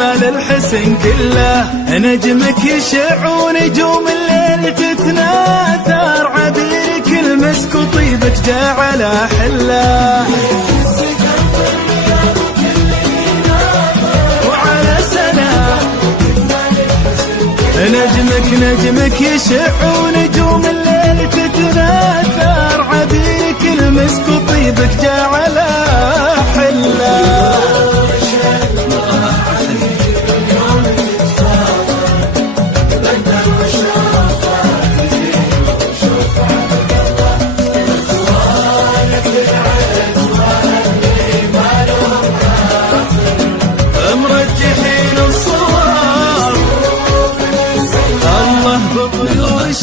جمال الحسن كله. نجمك يشع ونجوم الليل تتناثر، عبيرك المسك وطيبك جعل حله. وعلى سنة نجمك يشع ونجوم الليل تتناثر، عبيرك المسك وطيبك جعل حله.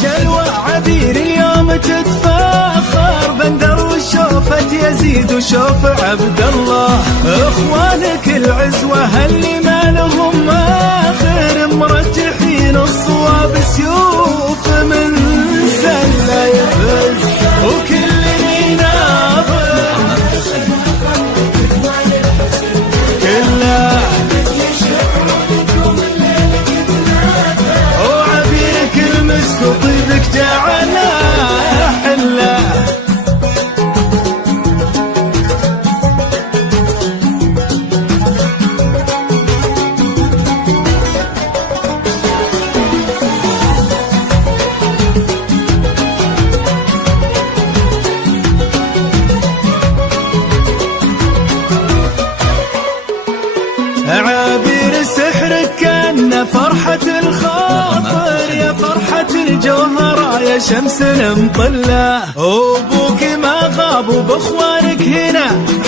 شلوى عبير اليوم تتفاخر، بندر وشوفة يزيد وشوف عبد الله. اخوانك العزوة اللي ما لهم اخر، مرجحين الصواب سيوف من سلة يفز، وكل يناظر كله. وطيبك جعل حله. عابر سحرك كان فرحة الخاطر، يا فرحة الجوهرة يا شمس المطلة. وابوك ما غاب وباخوانك هنا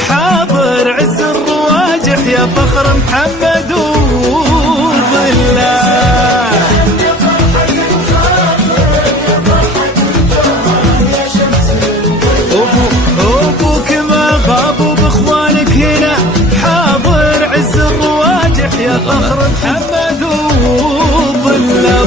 حاضر، عز الرواجح يا فخر محمد وظله. ابوك ما غاب وباخوانك هنا حاضر، عز الرواجح يا فخر محمد وظله.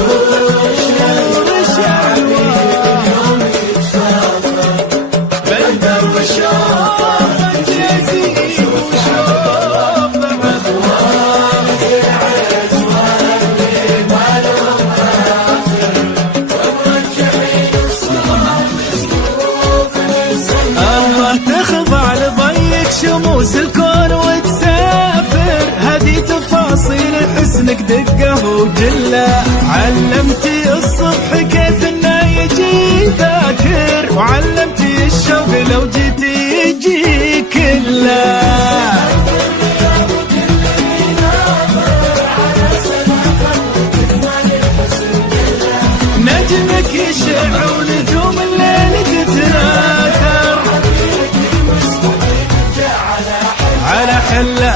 شموس الكون وتسافر، هذه تفاصيل حسنك دقه وجله. علمتي الصبح كيف انه يجي ذاكر، وعلمتي الشوق لو جيتي يجي كله. نجمك يشع ونجوم الليل تتناثر على حله.